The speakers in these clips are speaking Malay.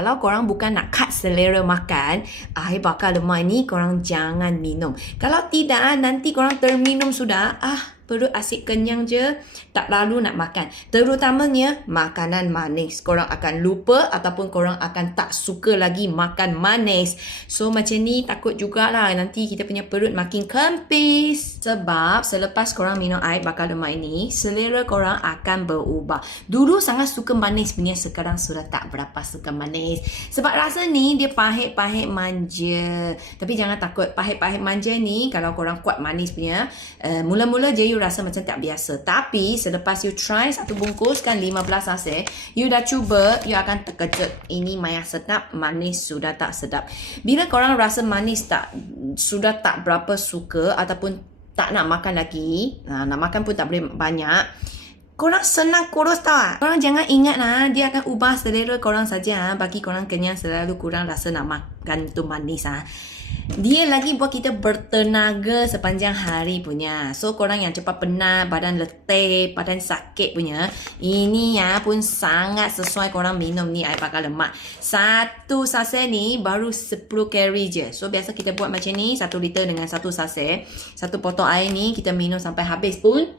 kalau korang bukan nak cut selera makan air bakar lemak ni, korang jangan minum. Kalau tidak, nanti korang terminum sudah, perut asyik kenyang je, tak lalu nak makan. Terutamanya makanan manis. Korang akan lupa ataupun korang akan tak suka lagi makan manis. So macam ni takut jugalah nanti kita punya perut makin kempis. Sebab selepas korang minum air bakar lemak ini, selera korang akan berubah. Dulu sangat suka manis punya, sekarang sudah tak berapa suka manis. Sebab rasa ni dia pahit-pahit manja. Tapi jangan takut, pahit-pahit manja ni kalau korang kuat manis punya, mula-mula je you rasa macam tak biasa. Tapi selepas you try satu bungkus kan 15 sachet, you dah cuba, you akan terkejut. Ini maya sedap, manis sudah tak sedap. Bila korang rasa manis sudah tak berapa suka ataupun tak nak makan lagi, nak makan pun tak boleh banyak, korang senang kurus tau. Korang jangan ingat dia akan ubah selera korang saja. Bagi korang kenyang selalu kurang rasa nak makan tu manis. Dia lagi buat kita bertenaga sepanjang hari punya. So korang yang cepat penat, badan letih, badan sakit punya, ini pun sangat sesuai korang minum ni air bakar lemak. Satu sachet ni baru 10 kalori je. So biasa kita buat macam ni, 1 liter dengan satu sachet. Satu potong air ni kita minum sampai habis pun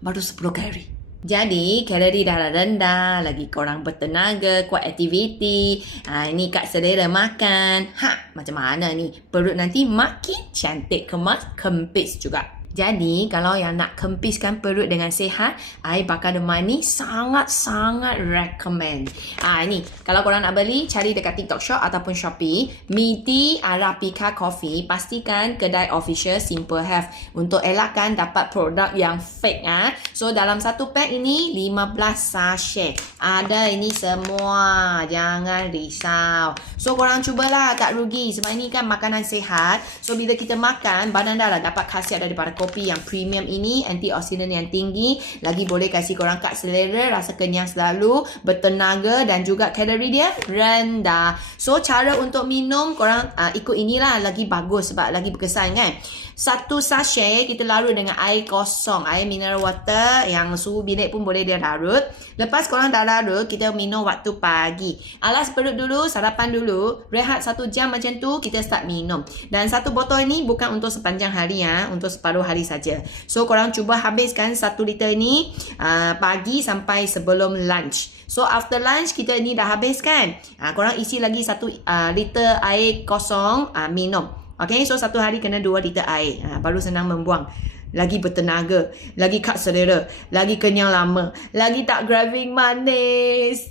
baru 10 kalori. Jadi kalori dah rendah, lagi korang bertenaga, kuat aktiviti. Ini kat selera makan. Macam mana ni? Perut nanti makin cantik, kemas, kempis juga. Jadi kalau yang nak kempiskan perut dengan sihat, air bakar lemak ni sangat-sangat recommend. Ini kalau korang nak beli, cari dekat TikTok Shop ataupun Shopee, Miti Arabica Coffee. Pastikan kedai official Simple Health untuk elakkan dapat produk yang fake. So dalam satu pack ini 15 sachet. Ada ini semua, jangan risau. So korang cubalah, tak rugi. Sebab ini kan makanan sihat. So bila kita makan, badan dah lah dapat khasiat daripada kopi yang premium ini, antioksidan yang tinggi, lagi boleh kasih korang kat selera, rasa kenyang selalu, bertenaga dan juga kalori dia rendah. So cara untuk minum korang ikut inilah, lagi bagus sebab lagi berkesan kan. Satu sachet kita larut dengan air kosong, air mineral water yang suhu bilik pun boleh dia larut. Lepas korang dah larut, kita minum waktu pagi. Alas perut dulu, sarapan dulu, rehat 1 jam macam tu, kita start minum. Dan satu botol ni bukan untuk sepanjang hari, untuk separuh hari saja. So korang cuba habiskan 1 liter ni pagi sampai sebelum lunch. So after lunch kita ni dah habis kan, korang isi lagi 1 liter air kosong, minum. Okay, so satu hari kena 2 liter air. Baru senang membuang. Lagi bertenaga, lagi kat selera, lagi kenyang lama, lagi tak craving manis.